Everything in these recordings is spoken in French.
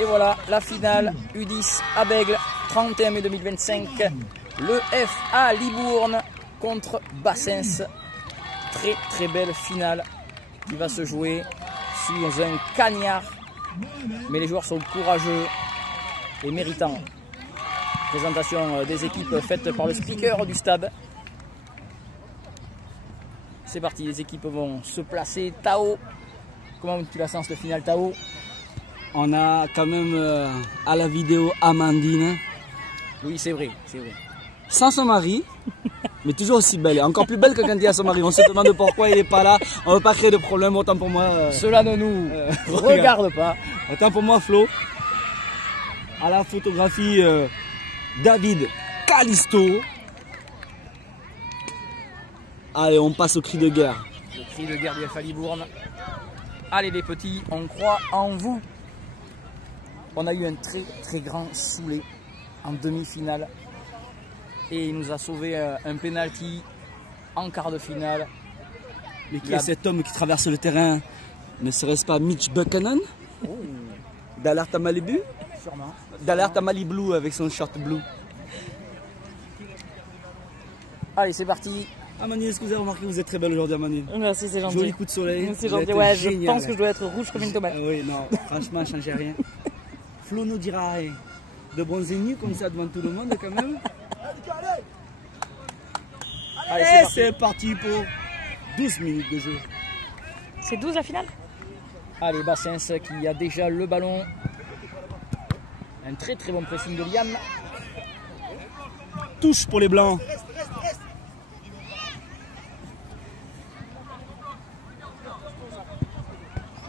Et voilà la finale U10 à Bègle, 31 mai 2025. Le FA Libourne contre Bassens. Très très belle finale qui va se jouer sous un cagnard. Mais les joueurs sont courageux et méritants. Présentation des équipes faite par le speaker du stade. C'est parti, les équipes vont se placer. Tao, comment tu la sens cette finale, Tao? On a quand même à la vidéo Amandine. Oui, c'est vrai, c'est vrai. Sans son mari, mais toujours aussi belle. Encore plus belle que quand il y a son mari. On se demande pourquoi il n'est pas là. On ne veut pas créer de problème. Autant pour moi. Cela ne nous regarde pas. Autant pour moi, Flo. À la photographie, David Calisto. Allez, on passe au cri de guerre. Le cri de guerre du FA Libourne. Allez les petits, on croit en vous. On a eu un très très grand saoulé en demi-finale. Et il nous a sauvé un penalty en quart de finale. Mais qui est cet homme qui traverse le terrain? Ne serait-ce pas Mitch Buchanan? Oh. D'Alerte à Malibu? Sûrement. D'Alerte à Malibu avec son short bleu. Allez, c'est parti. Amandine, est-ce que vous avez remarqué que vous êtes très belle aujourd'hui, Amandine? Merci, c'est gentil. Joli coup de soleil. C'est gentil, ouais, je pense que je dois être rouge comme une tomate. Oui, non, franchement, ça ne change rien. Flo nous dira de bronzer nu comme ça devant tout le monde quand même. Allez, c'est parti pour 12 minutes de jeu. C'est 12 la finale? Allez, Bassens qui a déjà le ballon. Un très très bon pressing de Liam. Touche pour les Blancs.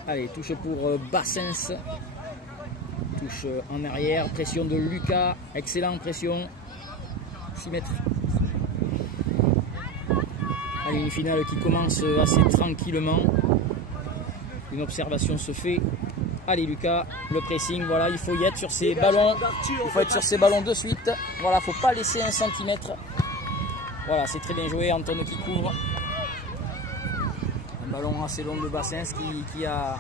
Allez, touche pour Bassens. Touche en arrière. Pression de Lucas. Excellente pression. 6 mètres. Allez, une finale qui commence assez tranquillement. Une observation se fait. Allez Lucas, le pressing, voilà, il faut y être sur ces ballons. Il faut être sur ces ballons de suite. Voilà, faut pas laisser un centimètre. Voilà, c'est très bien joué. Anton qui couvre. Un ballon assez long de Bassens qui a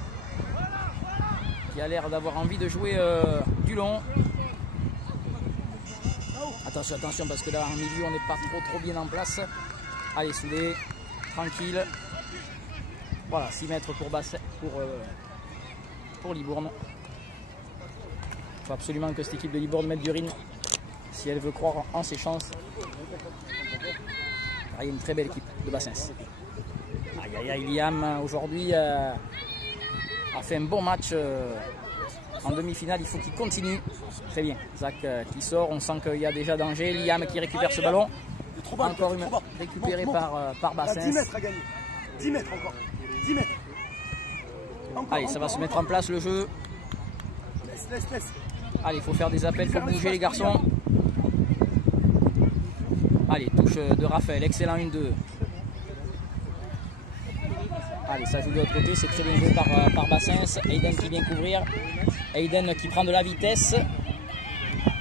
l'air d'avoir envie de jouer du long. Attention, attention, parce que là en milieu on n'est pas trop bien en place. Allez, soudé, tranquille. Voilà, 6 mètres pour Libourne. Il faut absolument que cette équipe de Libourne mette du rythme si elle veut croire en ses chances. Ah, il y a une très belle équipe de Bassens. Aïe aïe aïe, Liam aujourd'hui a fait un bon match en demi-finale. Il faut qu'il continue. Très bien. Zach qui sort, on sent qu'il y a déjà danger. Liam qui récupère ce ballon. Encore une récupérée par Bassens. 10 mètres à gagner. 10 mètres encore. 10 mètres. Allez, ça va se mettre en place le jeu. Laisse. Allez, il faut faire des appels, il faut bouger les garçons. Allez, touche de Raphaël, excellent 1-2. Allez, ça joue de l'autre côté, c'est très bien joué par Bassens. Aiden qui vient couvrir. Aiden qui prend de la vitesse.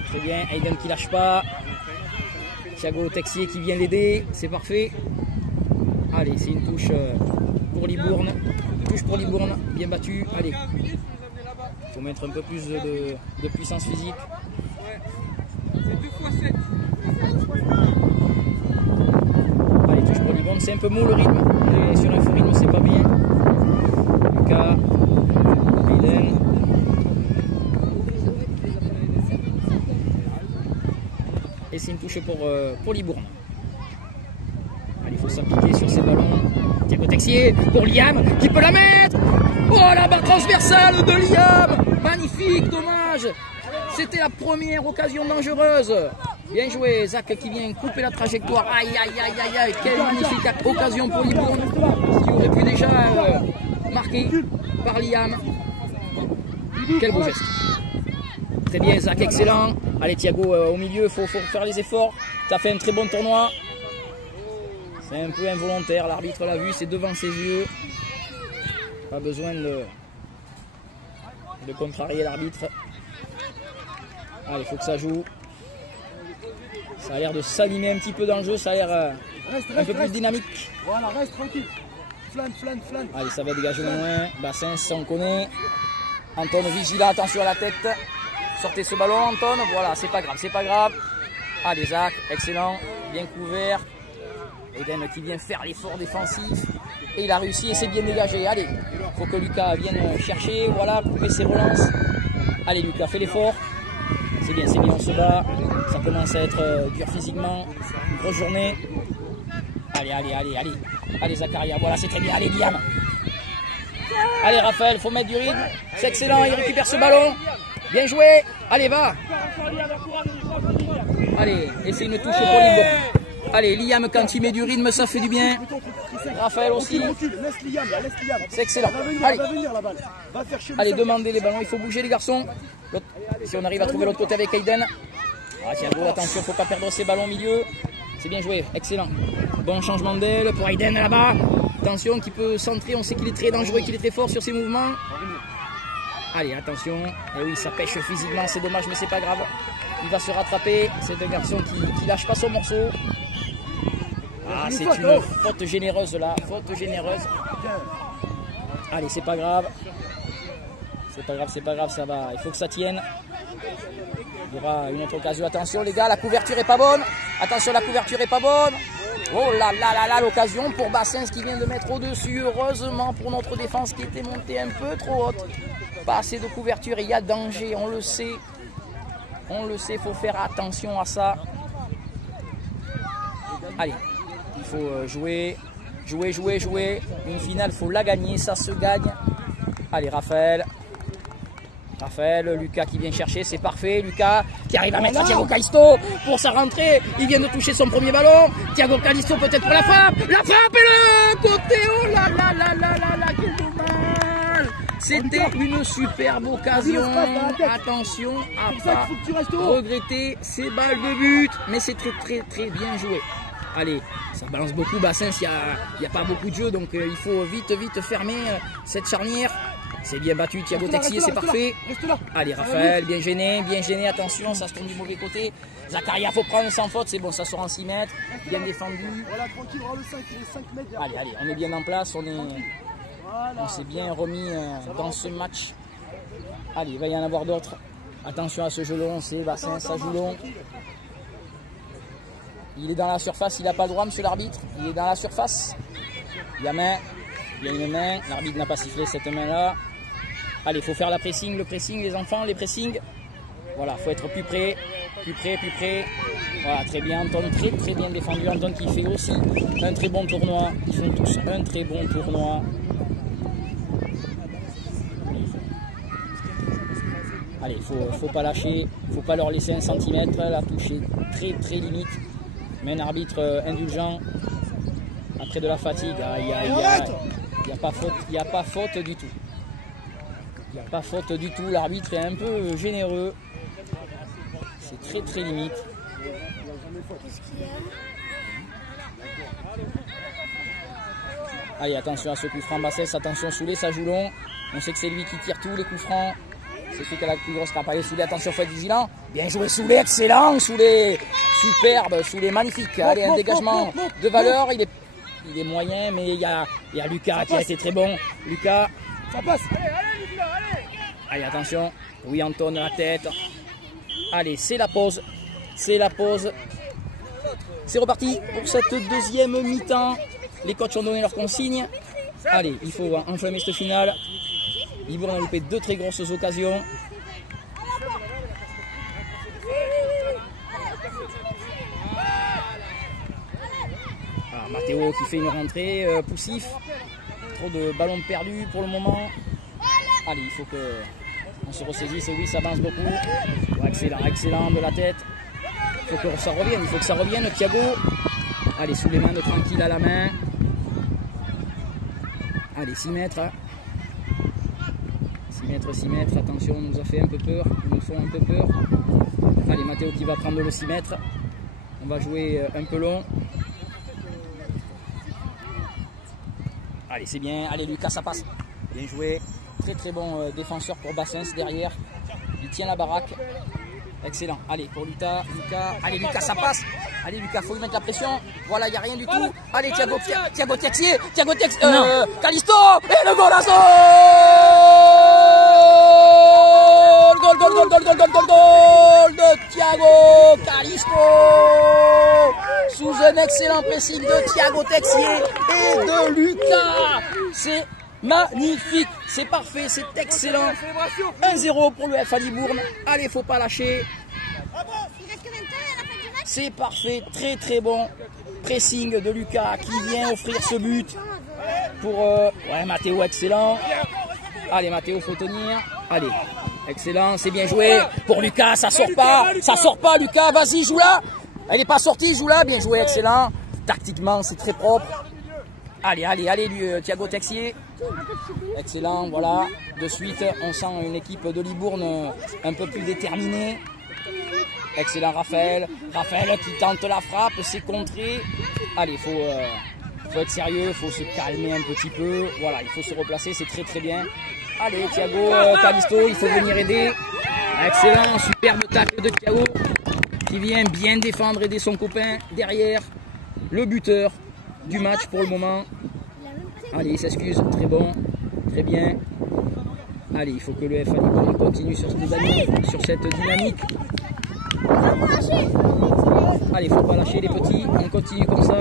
Très bien, Aiden qui lâche pas. Thiago Texier qui vient l'aider, c'est parfait. Allez, c'est une touche pour Libourne. Touche pour Libourne, bien battu. Allez, il faut mettre un peu plus de puissance physique. Allez, touche pour Libourne, c'est un peu mou le rythme. Et sur un faux rythme, c'est pas bien. Lucas, Aiden. Et c'est une touche pour Libourne. Allez, il faut s'appliquer sur ces ballons. Thiago Texier pour Liam qui peut la mettre. Oh, la barre transversale de Liam. Magnifique, dommage. C'était la première occasion dangereuse. Bien joué, Zach qui vient couper la trajectoire. Aïe, aïe, aïe, aïe, aïe. Quelle magnifique occasion pour Libourne qui aurait pu déjà marquer par Liam. Quel beau geste. Très bien, Zach, excellent. Allez, Thiago au milieu, il faut faire les efforts. Tu as fait un très bon tournoi. C'est un peu involontaire, l'arbitre l'a vu, c'est devant ses yeux. Pas besoin de contrarier l'arbitre. Allez, il faut que ça joue. Ça a l'air de s'animer un petit peu dans le jeu, ça a l'air un peu plus dynamique. Voilà, reste tranquille. Flan. Allez, ça va dégager loin. Bassens, on connaît. Anton vigilant, attention à la tête. Sortez ce ballon, Anton. Voilà, c'est pas grave, c'est pas grave. Allez, Zach, excellent, bien couvert. Eden qui vient faire l'effort défensif. Et il a réussi et c'est bien dégagé. Allez, il faut que Lucas vienne chercher. Voilà, couper ses relances. Allez, Lucas, fais l'effort. C'est bien, on se bat. Ça commence à être dur physiquement. Une grosse journée. Allez. Allez, Zakaria, voilà, c'est très bien. Allez, Liam. Allez, Raphaël, faut mettre du rythme. C'est excellent, il récupère ce ballon. Bien joué. Allez, va. Allez, et c'est une touche pour Libourne. Allez, Liam, quand il met du rythme, ça fait du bien. Raphaël aussi. C'est excellent. Allez, demandez les ballons. Il faut bouger, les garçons. Si on arrive à trouver l'autre côté avec Aiden. Ah, Thiago, attention, faut pas perdre ses ballons au milieu. C'est bien joué, excellent. Bon changement d'aile pour Aiden là-bas. Attention, qui peut centrer. On sait qu'il est très dangereux, qu'il est très fort sur ses mouvements. Allez, attention. Et oui, ça pêche physiquement, c'est dommage, mais c'est pas grave. Il va se rattraper. C'est un garçon qui lâche pas son morceau. Ah, c'est une faute généreuse là, faute généreuse. Allez, c'est pas grave. C'est pas grave, ça va. Il faut que ça tienne. Il y aura une autre occasion. Attention les gars, la couverture est pas bonne. Attention, la couverture est pas bonne. Oh là là, l'occasion pour Bassens qui vient de mettre au-dessus. Heureusement pour notre défense qui était montée un peu trop haute. Pas assez de couverture, il y a danger, on le sait. On le sait, il faut faire attention à ça. Allez, il faut jouer. Une finale, il faut la gagner, ça se gagne. Allez, Raphaël, Lucas qui vient chercher, c'est parfait. Lucas qui arrive à mettre Thiago Calisto pour sa rentrée. Il vient de toucher son premier ballon. Thiago Calisto peut-être pour la frappe. La frappe et le côté. Oh là là, quel dommage. C'était une superbe occasion. Attention à pas regretter ces balles de but. Mais c'est très bien joué. Allez, ça balance beaucoup. Bassens, il n'y a pas beaucoup de jeu. Donc il faut vite fermer cette charnière. C'est bien battu, Thiago Texier, c'est parfait. Allez, Raphaël, bien gêné, attention, ça se tourne du mauvais côté. Zakaria, faut prendre sans faute, c'est bon, ça sort en 6 mètres. Bien défendu. Allez, on est bien en place, on s'est bien remis dans ce match. Allez, il va y en avoir d'autres. Attention à ce jeu long, c'est Bassens, ça joue long. Il est dans la surface, il n'a pas le droit, monsieur l'arbitre. Il est dans la surface. Il y a main. Il y a une main, l'arbitre n'a pas sifflé cette main-là. Allez, il faut faire le pressing, les enfants, les pressings. Voilà, il faut être plus près. Voilà, très bien, Anton, très bien défendu. Anton qui fait aussi un très bon tournoi. Ils font tous un très bon tournoi. Allez, il faut pas lâcher, il ne faut pas leur laisser 1 cm. La touche est très limite. Mais un arbitre indulgent, après de la fatigue, il n'y a pas faute du tout. Il n'y a pas faute du tout. L'arbitre est un peu généreux. C'est très limite. Allez, attention à ce coup franc Bassès. Attention Soulé, ça joue long. On sait que c'est lui qui tire tous les coups francs. C'est celui qui a la plus grosse frappe. Allez, Soulé, attention, faut être vigilant. Bien joué Soulé, excellent Soulé. Superbe, Soulé, magnifique. Allez, un dégagement de valeur. Il est moyen, mais il y a Lucas qui a été très bon. Lucas. Ça passe. Allez, attention. Oui, Anton, la tête. Allez, c'est la pause. C'est reparti pour cette deuxième mi-temps. Les coachs ont donné leurs consignes. Allez, il faut enflammer cette finale. Libourne a loupé 2 très grosses occasions. Matteo qui fait une rentrée, poussif. Trop de ballons perdus pour le moment. Allez, il faut qu'on se ressaisisse. Et oui, ça avance beaucoup. Ouais, excellent de la tête. Il faut que ça revienne, Thiago. Allez, sous les mains de tranquille à la main. Allez, 6 mètres. 6 mètres. Attention, on nous a fait un peu peur. Ils nous font un peu peur. Allez, Matteo qui va prendre le 6 mètres. On va jouer un peu long. Allez, c'est bien. Allez, Lucas, ça passe. Bien joué. Très bon défenseur pour Bassens derrière. Il tient la baraque. Excellent. Allez, pour Lucas. Allez, Lucas, ça passe. Allez, Lucas, faut lui mettre la pression. Voilà, il n'y a rien du tout. Allez, Thiago Texier. Calisto. Et le golazo! goal de Thiago Callisto sous un excellent pressing de Thiago Texier et de Lucas. C'est magnifique, c'est parfait, c'est excellent. 1-0 pour le FA Libourne. Allez, faut pas lâcher. C'est parfait, très très bon pressing de Lucas qui vient offrir ce but pour ouais, Matteo, excellent. Allez Matteo, faut tenir. Allez, excellent, c'est bien joué pour Lucas, ça sort pas Lucas, vas-y, joue là. Elle n'est pas sortie, joue là, bien joué, excellent. Tactiquement, c'est très propre. Allez, Thiago Texier. Excellent, voilà. De suite, on sent une équipe de Libourne un peu plus déterminée. Excellent Raphaël. Raphaël qui tente la frappe, c'est contré. Allez, faut être sérieux, faut se calmer un petit peu. Voilà, il faut se replacer, c'est très très bien. Allez, Thiago Callisto, il faut venir aider. Excellent, superbe tacle de Thiago qui vient bien défendre, aider son copain derrière. Le buteur du match pour le moment. Allez, il s'excuse, très bon, très bien. Allez, il faut que le FA Libourne continue sur cette dynamique. Allez, il ne faut pas lâcher les petits, on continue comme ça.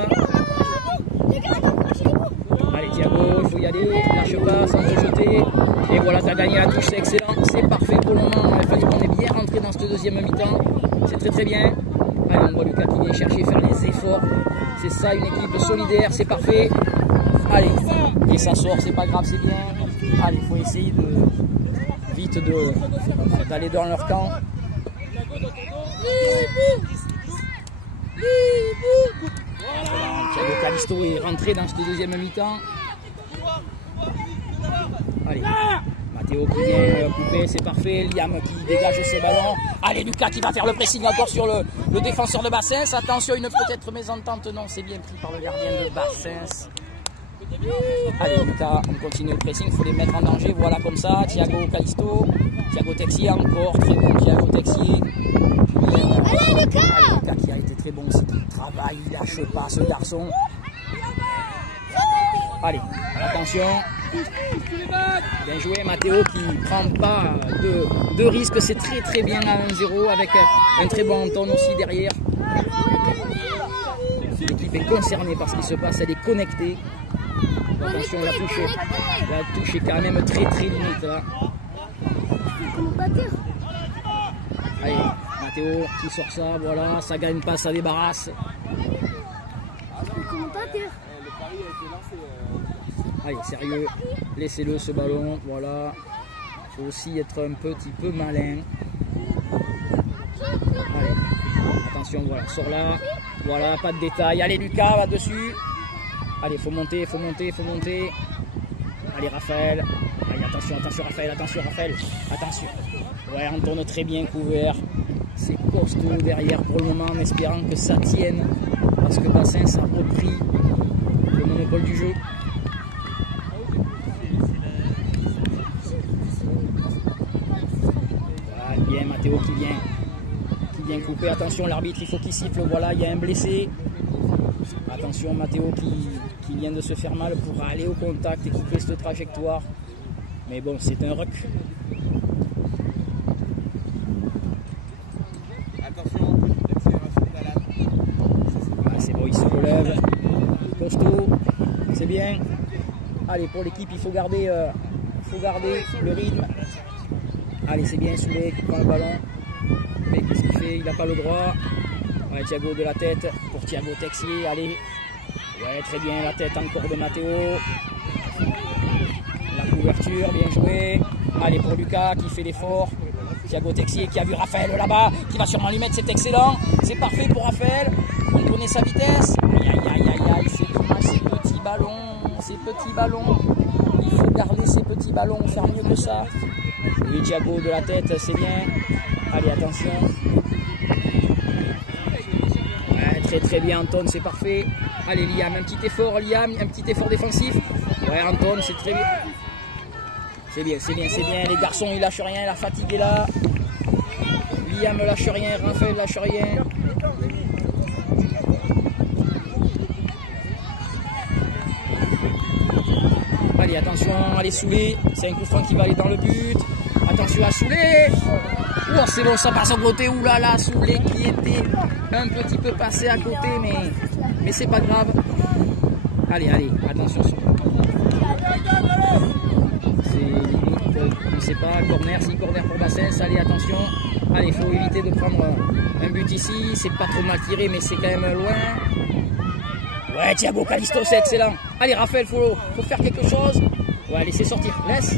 Allez Thiago, il faut y aller, lâche pas sans te jeter. Et voilà, tu as gagné la touche, c'est excellent, c'est parfait pour le moment. Le FA Libourne est bien rentré dans cette deuxième mi-temps, c'est très très bien. Allez, on voit Lucas qui vient chercher, faire les efforts. C'est ça, une équipe solidaire, c'est parfait. Allez, et ça sort, c'est pas grave, c'est bien. Allez, il faut essayer d'aller dans leur camp. Thiago Callisto est rentré dans cette deuxième mi-temps. Allez, Matteo qui vient couper, c'est parfait. Liam qui dégage ses ballons. Allez, Lucas qui va faire le pressing encore sur le défenseur de Bassens. Attention, une peut-être mésentente. Non, c'est bien pris par le gardien de Bassens. Allez, Lucas, on continue le pressing. Il faut les mettre en danger. Voilà, comme ça. Thiago Callisto. Thiago Texier encore. Très bon Thiago Texier. Allez, Lucas qui a été très bon aussi. Il travaille, il lâche pas ce garçon. Allez, attention. Bien joué, Matteo qui ne prend pas de risque. C'est très très bien à 1-0 avec un très bon Anton aussi derrière. L'équipe est concernée par ce qui se passe, elle est connectée. Attention, la touche est quand même très très limite là. Allez, Matteo qui sort ça, voilà, ça gagne pas, ça débarrasse. Allez, sérieux, laissez-le ce ballon, voilà. Il faut aussi être un petit peu malin. Allez, attention, voilà, sort là. Voilà, pas de détails. Allez, Lucas, va dessus. Allez, faut monter. Allez, Raphaël. Allez, attention, Raphaël. Attention. Ouais, on tourne très bien couvert. C'est costaud derrière pour le moment, en espérant que ça tienne. Parce que Bassens a repris le monopole du jeu. Voilà, bien Matteo qui vient couper. Attention, l'arbitre, il faut qu'il siffle. Voilà, il y a un blessé. Attention, Matteo qui vient de se faire mal pour aller au contact et couper cette trajectoire. Mais bon, c'est un ruck. Voilà, c'est bon, il se relève. Costaud, c'est bien. Allez, pour l'équipe, il faut garder le rythme. Allez, c'est bien, Soulé qui prend le ballon. Mais qu'est-ce qu'il fait? Il n'a pas le droit. Ouais, Thiago de la tête pour Thiago Texier. Allez. Ouais, très bien, la tête encore de Matteo. La couverture, bien joué. Allez, pour Lucas qui fait l'effort. Thiago Texier qui a vu Raphaël là-bas, qui va sûrement lui mettre, c'est excellent. C'est parfait pour Raphaël. On connaît sa vitesse. Aïe, c'est dommage, ces petits ballons. Il faut garder ces petits ballons, faire mieux que ça. Oui, Thiago de la tête, c'est bien. Allez, attention. Ouais, très bien, Anton, c'est parfait. Allez, Liam, un petit effort défensif. Ouais, Anton, c'est très bien. C'est bien. Les garçons, ils lâchent rien, la fatigue est là. Liam lâche rien, Raphaël lâche rien. Allez, attention, allez, Soulé. C'est un coup franc qui va aller dans le but. Attention à Soulé. Oh, c'est bon, ça passe à côté. Ouh là là, Soulet qui était un petit peu passé à côté, mais c'est pas grave. Allez, allez, attention. C'est limite, je ne sais pas, corner, si corner pour Bassens. Allez, attention. Allez, il faut éviter de prendre un but ici. C'est pas trop mal tiré, mais c'est quand même loin. Ouais, Thiago Calisto, c'est excellent. Allez, Raphaël, faut faire quelque chose. Ouais, laissez sortir. Laisse.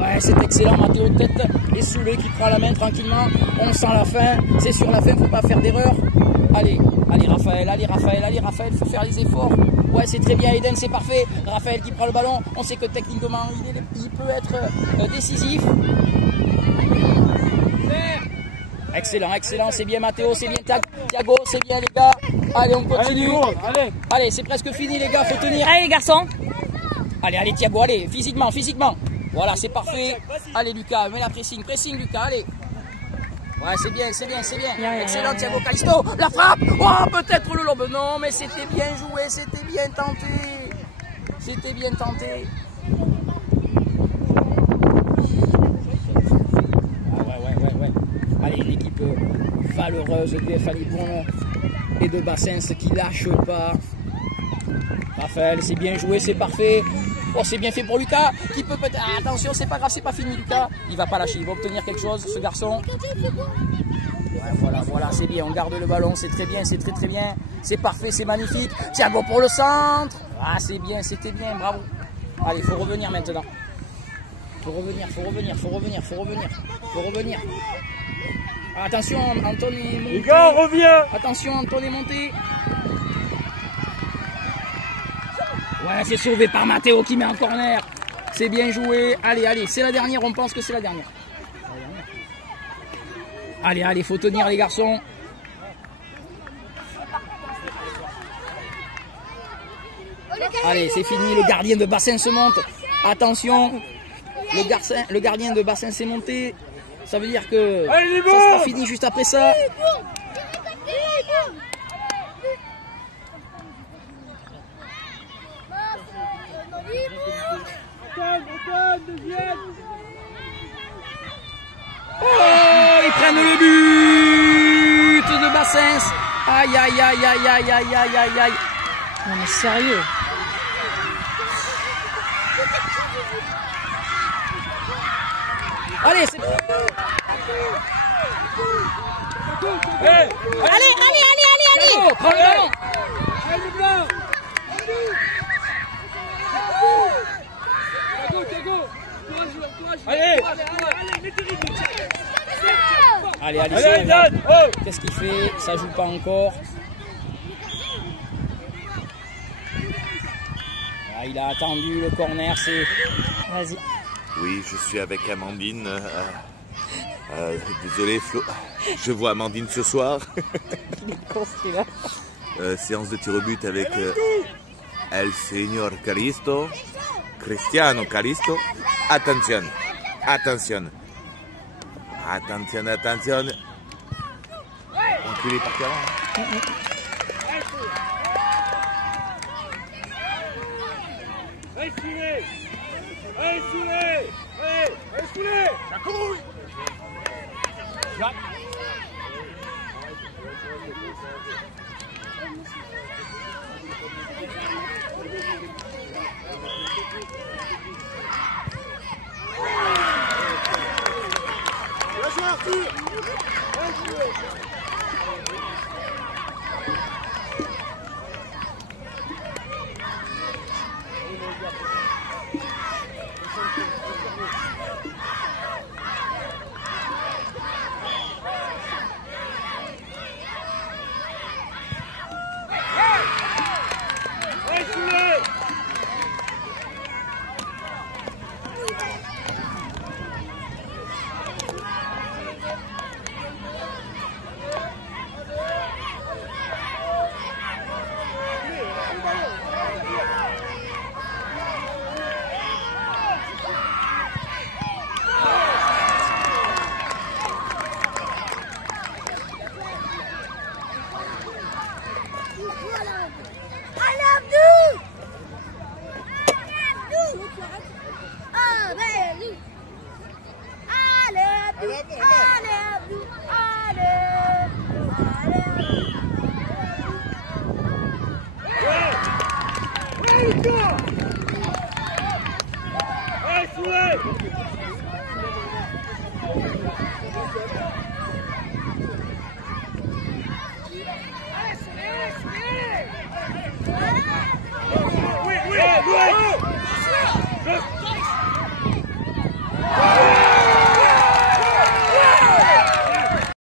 Ouais, c'est excellent, Mathéo tête et Soulet qui prend la main tranquillement. On sent la fin. C'est sur la fin, faut pas faire d'erreur. Allez, allez Raphaël, faut faire les efforts. Ouais, c'est très bien, Eden, c'est parfait. Raphaël qui prend le ballon. On sait que techniquement, il peut être décisif. Excellent, c'est bien Mathéo, c'est bien Thiago, c'est bien les gars. Allez, on continue. Allez, c'est presque fini les gars, faut tenir. Allez les garçons. Allez Thiago, allez, physiquement. Voilà, c'est parfait. Allez Lucas, mets la pressing Lucas, allez. Ouais, c'est bien. Excellent Thiago Calisto. La frappe. Oh, peut-être le lobe. Non, mais c'était bien joué, c'était bien tenté. Ouais. Allez, une équipe valeureuse du FA Libourne et de Bassens qui lâche pas. Raphaël, c'est bien joué, c'est parfait. Oh, c'est bien fait pour Lucas qui peut peut-être... Ah, attention, c'est pas grave, c'est pas fini Lucas. Il va pas lâcher, il va obtenir quelque chose, ce garçon. Ouais, voilà, c'est bien, on garde le ballon, c'est très bien. C'est parfait, c'est magnifique. Thiago pour le centre. Ah, c'est bien, c'était bien, bravo. Allez, il faut revenir maintenant. Faut revenir. Attention, Anton est monté. Les gars, on revient. Attention, Anton est monté. Ouais, c'est sauvé par Mathéo qui met un corner. C'est bien joué. Allez, c'est la dernière, on pense que c'est la dernière. Allez, faut tenir les garçons. Allez, c'est fini, le gardien de bassin se monte. Attention, le gardien de bassin s'est monté. Ça veut dire que ça sera fini juste après ça. Oh, ils prennent le but de Bassens. Aïe. Non mais sérieux. Allez, c'est... Allez. Thiago, prends le ballon. Allez, Dan. Qu'est-ce qu'il fait? Ça joue pas encore. Ah, il a attendu le corner, c'est... Vas-y. Oui, je suis avec Amandine. Désolé Flo, je vois Amandine ce soir. Il est con celui-là. Séance de tir au but avec El Señor Calisto, Cristiano Calisto. Attention. Enculé par terre. Allez, Soulet. Ça court. Allez, Souley!